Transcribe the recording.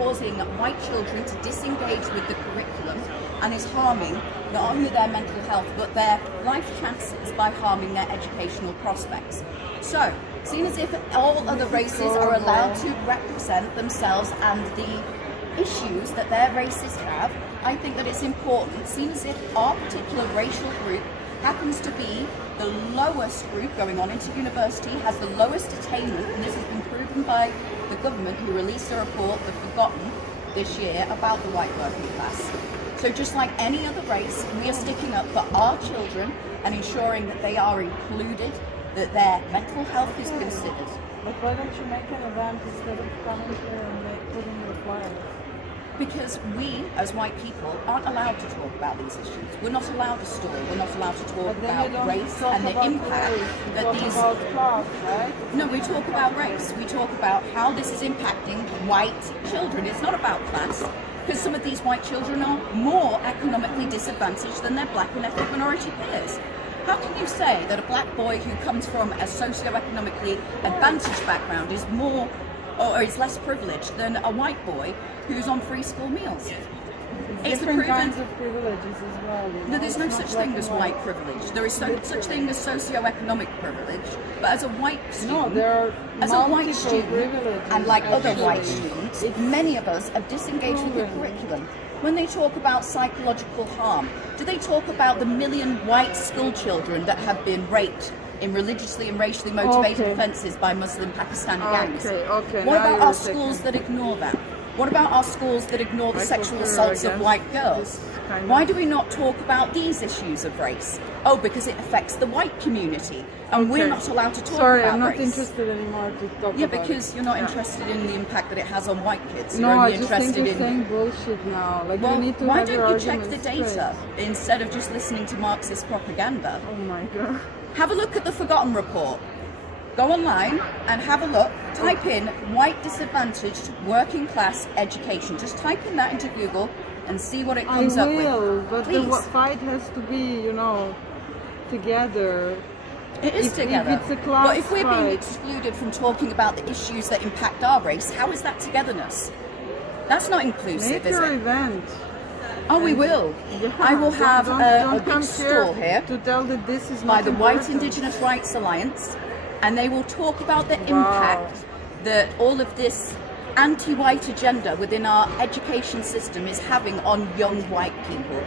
causing white children to disengage with the curriculum and is harming not only their mental health but their life chances by harming their educational prospects. So, seeing as if all other races are allowed to represent themselves and the issues that their races have, I think that it's important, seeing as if our particular racial group happens to be the lowest group going on into university, has the lowest attainment, and this has been proven by the government who released a report, The Forgotten, this year about the white working class. So just like any other race, we are sticking up for our children and ensuring that they are included, that their mental health is considered. But why don't you make an event instead of coming here and putting your flyers? Because we, as white people, aren't allowed to talk about these issues. We're not allowed to story, we're not allowed to talk about race and the impact that these... About class, right? No, we talk about race. We talk about how this is impacting white children. It's not about class, because some of these white children are more economically disadvantaged than their black and ethnic minority peers. How can you say that a black boy who comes from a socio-economically advantaged background is more or is less privileged than a white boy who's on free school meals? It's different kinds of privileges as well. No, there's no such thing as white privilege. There is such thing as socio-economic privilege. But as a white student, as a white student, and like other white students, many of us are disengaged with the curriculum. When they talk about psychological harm, do they talk about the million white school children that have been raped in religiously and racially motivated offences by Muslim Pakistani gangs? What about our schools that ignore that? What about our schools that ignore the sexual assaults of white girls? Why do we not talk about these issues of race? Oh, because it affects the white community, and we're not allowed to talk about race. Sorry, I'm not interested anymore to talk about it. Yeah, because you're not interested in the impact that it has on white kids. No, you're only I just interested think you're saying bullshit now. Like, well, you need to why have your don't you check the arguments data straight. instead of just listening to Marxist propaganda? Oh my god. Have a look at the Forgotten report. Go online and have a look. Type in white disadvantaged working class education. Just type in that into Google and see what it comes up with. I will, but Please. the fight has to be, you know, together. It is together. If it's a class but if we're being fight. excluded from talking about the issues that impact our race, how is that togetherness? That's not inclusive, Make is your it? event. Oh, we will. Yeah, I will have a big come stall here to tell that this is by not the White important. Indigenous Rights Alliance, and they will talk about the impact that all of this anti-white agenda within our education system is having on young white people.